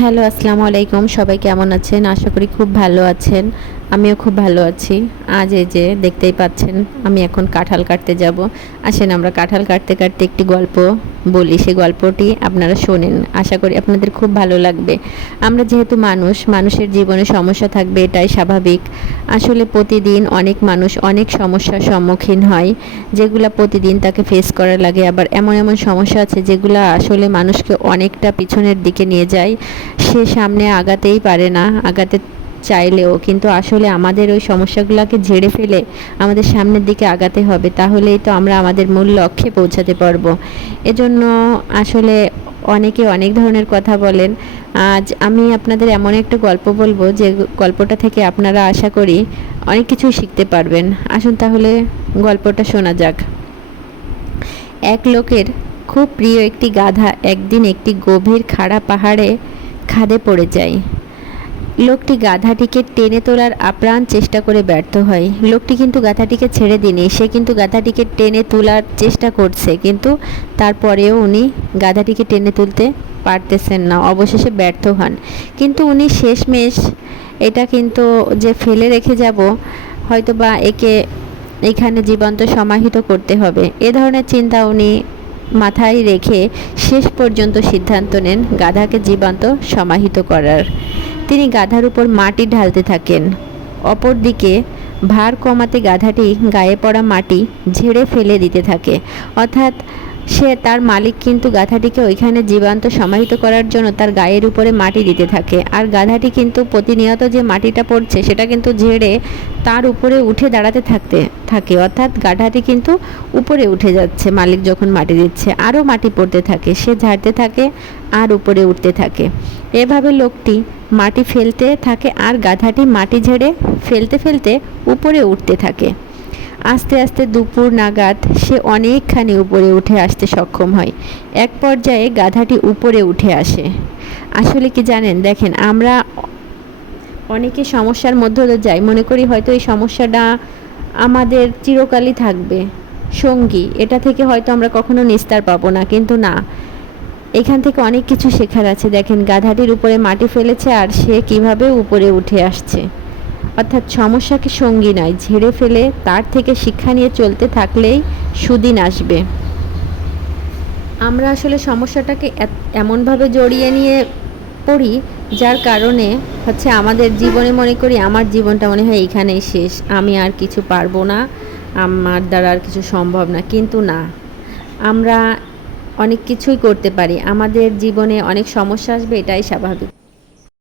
Hello, আসসালামু আলাইকুম। সবাই কেমন আছেন? আশা করি খুব ভালো আছেন। আমিও খুব ভালো আছি। আজ এই যে দেখতেই পাচ্ছেন আমি এখন কাঁঠাল কাটতে যাব। আসেন আমরা কাঁঠাল কাটতে কাটতে একটি গল্প বলি। সেই গল্পটি আপনারা শোনেন। আশা করি আপনাদের খুব ভালো লাগবে। আমরা যেহেতু মানুষ, মানুষের জীবনে সমস্যা থাকবে এটাই স্বাভাবিক। আসলে প্রতিদিন অনেক মানুষ অনেক সমস্যার সম্মুখীন হয়, যেগুলা প্রতিদিন তাকে ফেস করা লাগে। আবার এমন এমন সমস্যা আছে যেগুলা আসলে মানুষকে অনেকটা পিছনের দিকে নিয়ে যায়। সে সামনে আগাতেই পারে না, আগাতে চাইলেও। কিন্তু আসলে আমাদের ওই সমস্যাগুলোকে ঝেড়ে ফেলে আমাদের সামনের দিকে আগাতে হবে, তাহলেই তো আমরা আমাদের মূল লক্ষ্যে পৌঁছাতে পারবো। এজন্য আসলে অনেকে অনেক ধরনের কথা বলেন। আজ আমি আপনাদের এমন একটা গল্প বলবো যে গল্পটা থেকে আপনারা আশা করি অনেক কিছুই শিখতে পারবেন। আসুন তাহলে গল্পটা শোনা যাক। এক লোকের খুব প্রিয় একটি গাধা একদিন একটি গভীর খাড়া পাহাড়ে খাদে পড়ে যায়। লোকটি গাধাটিকে টেনে তোলার আপ্রাণ চেষ্টা করে ব্যর্থ হয়। লোকটি কিন্তু গাধাটিকে ছেড়ে দিনি, সে কিন্তু গাধাটিকে টেনে তোলার চেষ্টা করছে, কিন্তু তারপরেও উনি গাধাটিকে টেনে তুলতে পারতেছেন না, অবশেষে ব্যর্থ হন। কিন্তু উনি শেষমেশ এটা কিন্তু যে ফেলে রেখে যাব, হয়তো বা একে এখানে জীবন্ত সমাহিত করতে হবে, এ ধরনের চিন্তা উনি মাথায় রেখে শেষ পর্যন্ত সিদ্ধান্ত নেন গাধাকে জীবন্ত সমাহিত করার। তিনি গাধার উপর মাটি ঢালতে থাকেন। অপরদিকে ভার কমাতে গাধাটি গায়ে পড়া মাটি ঝেড়ে ফেলে দিতে থাকে। অর্থাৎ সে তার মালিক কিন্তু গাধাটিকে ওইখানে জীবন্ত সমাহিত করার জন্য তার গায়ের উপরে মাটি দিতে থাকে, আর গাধাটি কিন্তু প্রতিনিয়ত যে মাটিটা পড়ছে সেটা কিন্তু ঝেড়ে তার উপরে উঠে দাঁড়াতে থাকে। অর্থাৎ গাধাটি কিন্তু উপরে উঠে যাচ্ছে, মালিক যখন মাটি দিচ্ছে আরও মাটি পড়তে থাকে, সে ঝাড়তে থাকে আর উপরে উঠতে থাকে। এভাবে লোকটি মাটি ফেলতে থাকে আর গাধাটি মাটি ঝেড়ে ফেলতে ফেলতে উপরে উঠতে থাকে। আস্তে আস্তে দুপুর নাগাদ সে অনেকখানি উপরে উঠে আসতে সক্ষম হয়। এক পর্যায়ে গাধাটি উপরে উঠে আসে। আসলে কি জানেন, দেখেন আমরা অনেকে সমস্যার মধ্য দিয়ে যাই, মনে করি হয়তো এই সমস্যাটা আমাদের চিরকালই থাকবে সঙ্গী, এটা থেকে হয়তো আমরা কখনো নিস্তার পাবো না। কিন্তু না, এখান থেকে অনেক কিছু শেখার আছে। দেখেন গাধাটির উপরে মাটি ফেলেছে আর সে কিভাবে উপরে উঠে আসছে। অর্থাৎ সমস্যাকে সঙ্গী নয়, ঝেড়ে ফেলে তার থেকে শিক্ষা নিয়ে চলতে থাকলেই সুদিন আসবে। আমরা আসলে সমস্যাটাকে এমনভাবে জড়িয়ে নিয়ে পড়ি, যার কারণে হচ্ছে আমাদের জীবনে মনে করি আমার জীবনটা মনে হয় এইখানেই শেষ, আমি আর কিছু পারবো না, আমার দ্বারা আর কিছু সম্ভব না। কিন্তু না, আমরা অনেক কিছুই করতে পারি। আমাদের জীবনে অনেক সমস্যা আসবে, এটাই স্বাভাবিক।